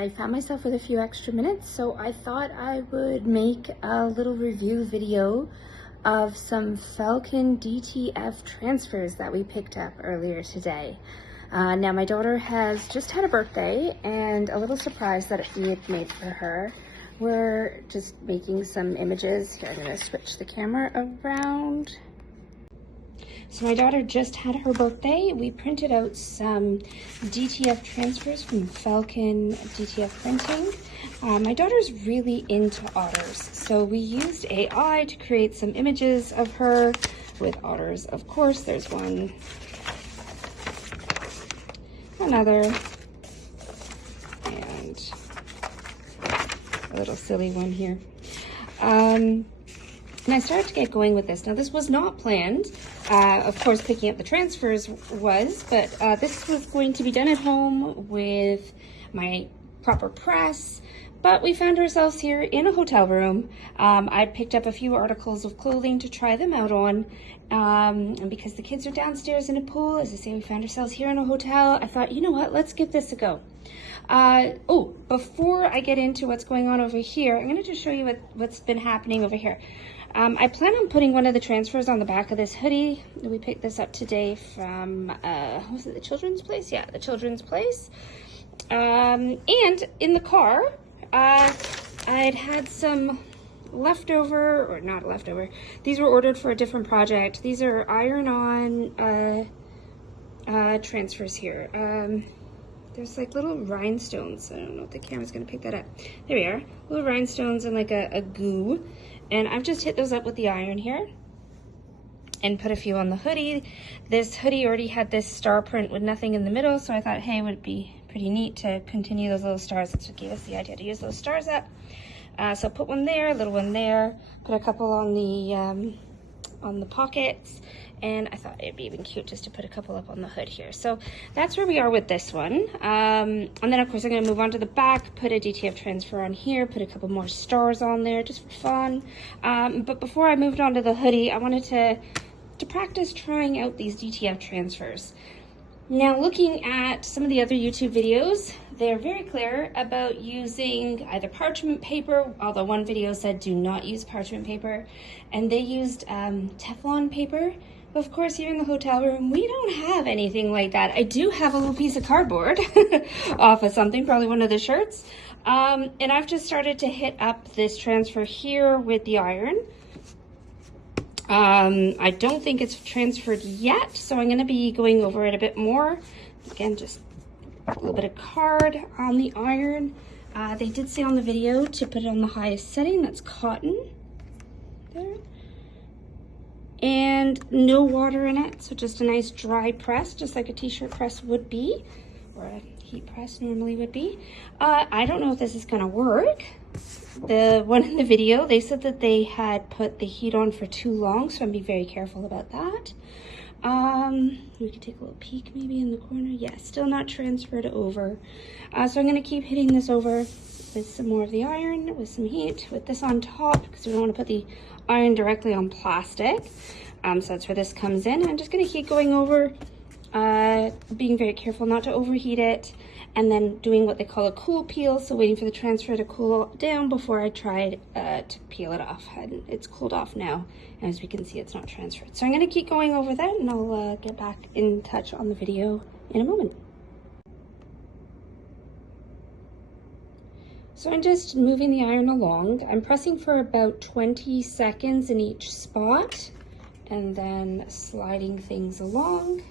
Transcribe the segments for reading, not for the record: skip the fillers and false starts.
I found myself with a few extra minutes, so I thought I would make a little review video of some Falcon DTF transfers that we picked up earlier today. Now my daughter has just had a birthday, and a little surprise that we had made for her. We're just making some images. Here, I'm gonna switch the camera around. So my daughter just had her birthday. We printed out some DTF transfers from Falcon DTF printing. My daughter's really into otters, so we used AI to create some images of her with otters. Of course, there's one, another, and a little silly one here. And I started to get going with this. Now, this was not planned. Of course, picking up the transfers was, but this was going to be done at home with my proper press. But we found ourselves here in a hotel room. I picked up a few articles of clothing to try them out on. And because the kids are downstairs in a pool, as I say, we found ourselves here in a hotel. I thought, you know what, let's give this a go. Oh, before I get into what's going on over here, I'm going to just show you what's been happening over here. I plan on putting one of the transfers on the back of this hoodie. We picked this up today from, was it the Children's Place? Yeah, the Children's Place. And in the car, I'd had some leftover, or not leftover, these were ordered for a different project. These are iron-on transfers here. There's like little rhinestones. I don't know if the camera's gonna pick that up. There we are, little rhinestones and like a goo. And I've just hit those up with the iron here and put a few on the hoodie. This hoodie already had this star print with nothing in the middle, so I thought, hey, it would be pretty neat to continue those little stars. That's what gave us the idea to use those stars up. So put one there, a little one there, put a couple on the pockets, and I thought it'd be even cute just to put a couple up on the hood here. So that's where we are with this one. And then of course I'm gonna move on to the back, put a DTF transfer on here, put a couple more stars on there just for fun. But before I moved on to the hoodie, I wanted to practice trying out these DTF transfers. Now, looking at some of the other YouTube videos, they're very clear about using either parchment paper, although one video said do not use parchment paper, and they used Teflon paper. But of course, here in the hotel room, we don't have anything like that. I do have a little piece of cardboard off of something, probably one of the shirts. And I've just started to hit up this transfer here with the iron. I don't think it's transferred yet, so I'm going to be going over it a bit more. Again, just a little bit of card on the iron. They did say on the video to put it on the highest setting. That's cotton. There. And no water in it, so just a nice dry press, just like a t-shirt press would be, or a heat press normally would be. I don't know if this is going to work. The one in the video, they said that they had put the heat on for too long, so I'd be very careful about that. We could take a little peek maybe in the corner. Yeah, still not transferred over. So I'm going to keep hitting this over with some more of the iron, with some heat, with this on top, because we don't want to put the iron directly on plastic. So that's where this comes in. I'm just going to keep going over, being very careful not to overheat it, and then doing what they call a cool peel, so waiting for the transfer to cool down before I tried to peel it off. And it's cooled off now, and as we can see, it's not transferred. So I'm going to keep going over that, and I'll get back in touch on the video in a moment. So I'm just moving the iron along. I'm pressing for about 20 seconds in each spot, and then sliding things along,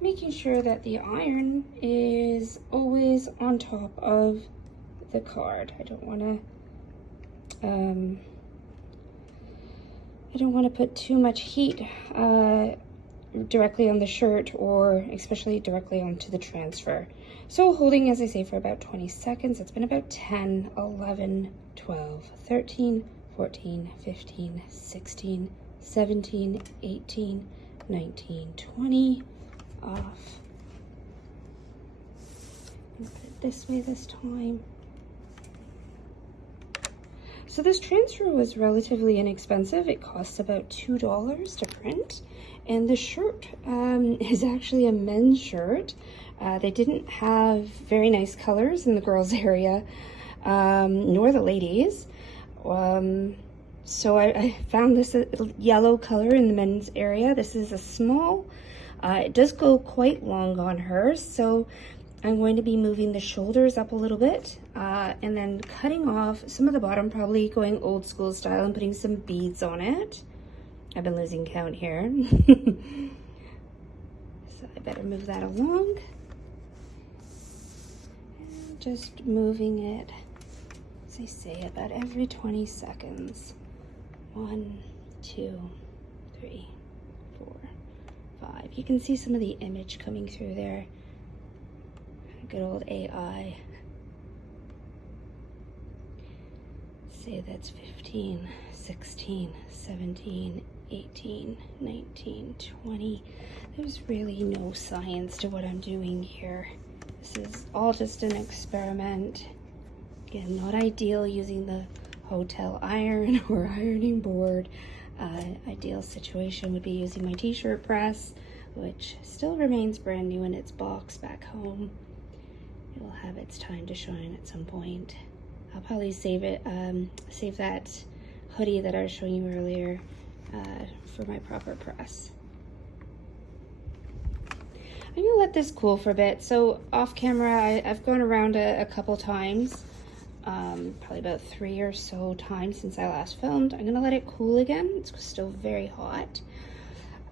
making sure that the iron is always on top of the card. I don't want to put too much heat directly on the shirt, or especially directly onto the transfer. So holding, as I say, for about 20 seconds. It's been about 10, 11, 12, 13, 14, 15, 16, 17, 18, 19, 20, off. And put it this way this time. So this transfer was relatively inexpensive. It costs about $2 to print. And the shirt is actually a men's shirt. They didn't have very nice colors in the girls' area, nor the ladies. So I found this yellow color in the men's area. This is a small. It does go quite long on her, so I'm going to be moving the shoulders up a little bit and then cutting off some of the bottom, probably going old school style and putting some beads on it. I've been losing count here. So I better move that along. And just moving it, as I say, about every 20 seconds. 1, 2, 3, 4, 5. You can see some of the image coming through there. Good old AI. Say that's 15, 16, 17, 18, 19, 20. There's really no science to what I'm doing here. This is all just an experiment. Again, not ideal using the hotel iron or ironing board. Ideal situation would be using my t-shirt press, which still remains brand new in its box back home. It will have its time to shine at some point. I'll probably save that hoodie that I was showing you earlier for my proper press. I'm gonna let this cool for a bit. So off camera, I've gone around a couple times, probably about 3 or so times since I last filmed. I'm gonna let it cool again. It's still very hot.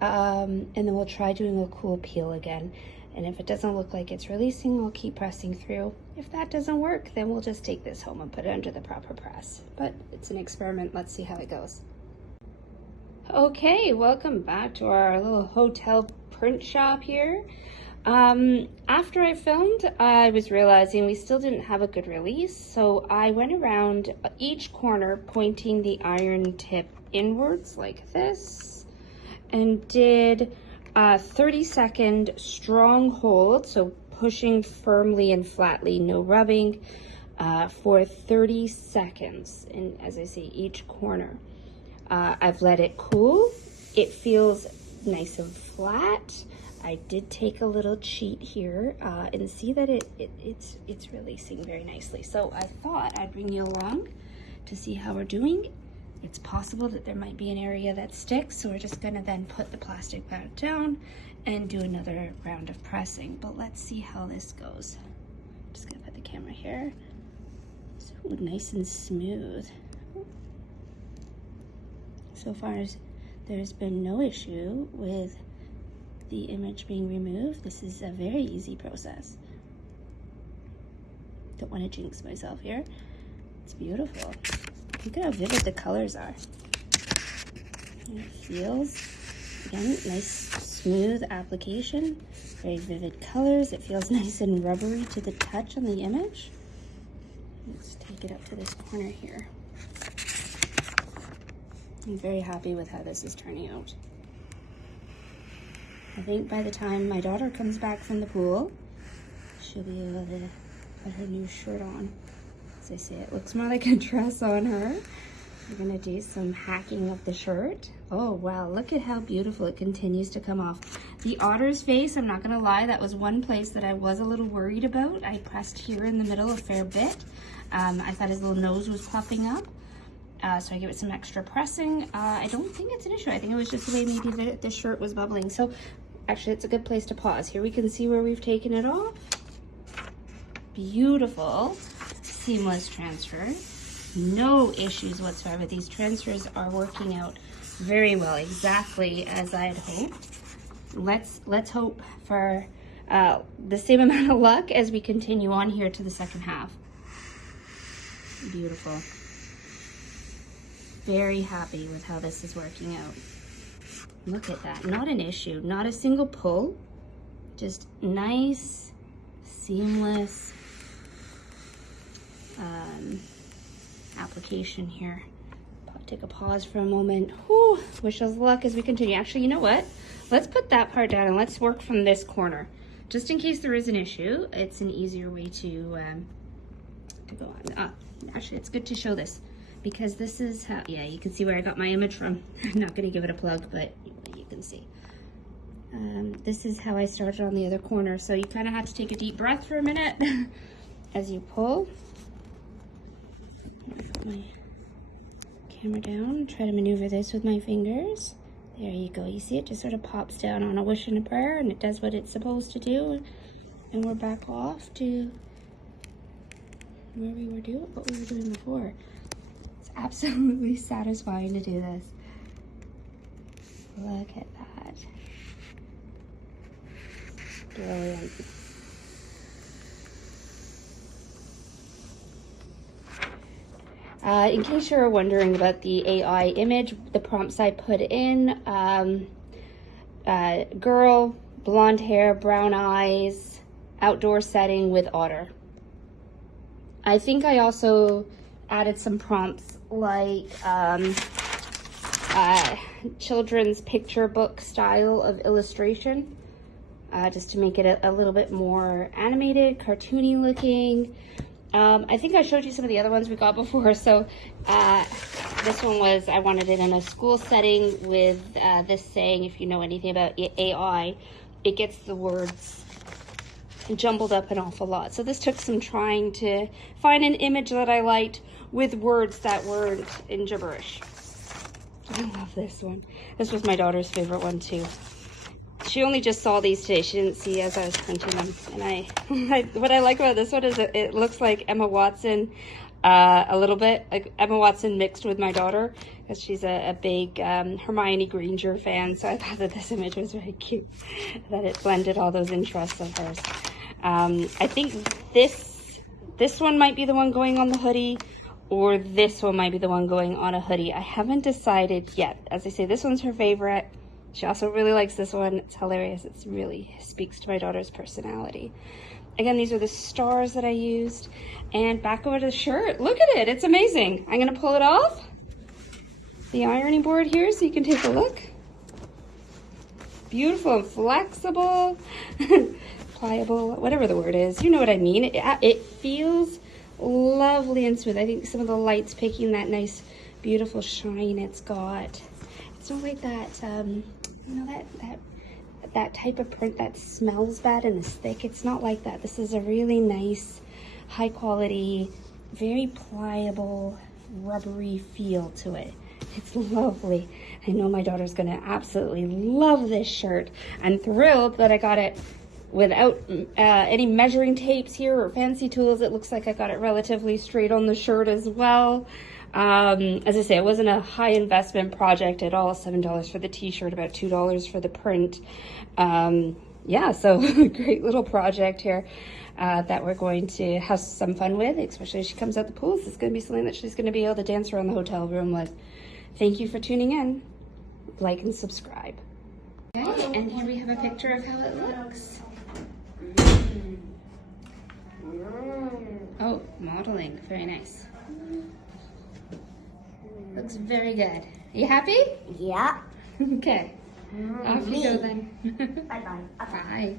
And then we'll try doing a cool peel again. And if it doesn't look like it's releasing, I'll keep pressing through. If that doesn't work, then we'll just take this home and put it under the proper press. But it's an experiment. Let's see how it goes. Okay, welcome back to our little hotel print shop here. After I filmed, I was realizing we still didn't have a good release. So I went around each corner pointing the iron tip inwards like this and did 30-second strong hold, so pushing firmly and flatly, no rubbing, for 30 seconds, and as I say, each corner. I've let it cool. It feels nice and flat. I did take a little cheat here and see that it's releasing very nicely. So I thought I'd bring you along to see how we're doing. It's possible that there might be an area that sticks, so we're just gonna then put the plastic back down and do another round of pressing. But let's see how this goes. Just gonna put the camera here. So nice and smooth. So far as there's been no issue with the image being removed. This is a very easy process. Don't want to jinx myself here. It's beautiful. Look at how vivid the colors are. And it feels, again, nice smooth application, very vivid colors. It feels nice and rubbery to the touch on the image. Let's take it up to this corner here. I'm very happy with how this is turning out. I think by the time my daughter comes back from the pool, she'll be able to put her new shirt on. As I say, it looks more like a dress on her. We're gonna do some hacking of the shirt. Oh wow, look at how beautiful it continues to come off. The otter's face, I'm not gonna lie, that was one place that I was a little worried about. I pressed here in the middle a fair bit. I thought his little nose was puffing up. So I give it some extra pressing. I don't think it's an issue. I think it was just the way maybe the shirt was bubbling. So actually it's a good place to pause. Here we can see where we've taken it off. Beautiful, seamless transfer. No issues whatsoever. These transfers are working out very well, exactly as I had hoped. Let's hope for the same amount of luck as we continue on here to the second half. Beautiful. Very happy with how this is working out. Look at that, not an issue, not a single pull, just nice, seamless application here. Take a pause for a moment. Whew, wish us luck as we continue. Actually, you know what? Let's put that part down and let's work from this corner. Just in case there is an issue, it's an easier way to go on. Actually, it's good to show this. because this is how, yeah, you can see where I got my image from. I'm not going to give it a plug, but you can see. This is how I started on the other corner. So you kind of have to take a deep breath for a minute as you pull. Put my camera down, try to maneuver this with my fingers. There you go. You see it just sort of pops down on a wish and a prayer, and it does what it's supposed to do. And we're back off to where we were doing, what we were doing before. It's absolutely satisfying to do this. Look at that. Brilliant. In case you're wondering about the AI image, the prompts I put in, girl, blonde hair, brown eyes, outdoor setting with otter. I think I also added some prompts like children's picture book style of illustration, just to make it a little bit more animated, cartoony looking. I think I showed you some of the other ones we got before. So this one was, I wanted it in a school setting with this saying, if you know anything about AI, it gets the words jumbled up an awful lot. So this took some trying to find an image that I liked with words that weren't in gibberish. I love this one. This was my daughter's favorite one too. She only just saw these today. She didn't see as I was printing them. And what I like about this one is it looks like Emma Watson, a little bit like Emma Watson mixed with my daughter, because she's a big Hermione Granger fan. So I thought that this image was very cute, that it blended all those interests of hers. I think this one might be the one going on the hoodie, or this one might be the one going on a hoodie. I haven't decided yet. As I say, this one's her favorite. She also really likes this one. It's hilarious. It really speaks to my daughter's personality. Again, these are the stars that I used. And back over to the shirt. Look at it. It's amazing. I'm going to pull it off the ironing board here so you can take a look. Beautiful and flexible, pliable, whatever the word is. You know what I mean. It feels lovely and smooth. I think some of the light's picking that nice, beautiful shine it's got. It's not like that, you know, that type of print that smells bad and is thick. It's not like that. This is a really nice, high quality, very pliable, rubbery feel to it. It's lovely. I know my daughter's gonna absolutely love this shirt. I'm thrilled that I got it without any measuring tapes here or fancy tools. It looks like I got it relatively straight on the shirt as well. As I say, it wasn't a high investment project at all. $7 for the t-shirt, about $2 for the print. Yeah, so great little project here that we're going to have some fun with, especially as she comes out the pool. This is going to be something that she's going to be able to dance around the hotel room with. Thank you for tuning in. Like and subscribe. Okay, and here we have a picture of how it looks. Oh, modeling. Very nice. Looks very good. Are you happy? Yeah. Okay. Off you go then. Bye-bye. Bye.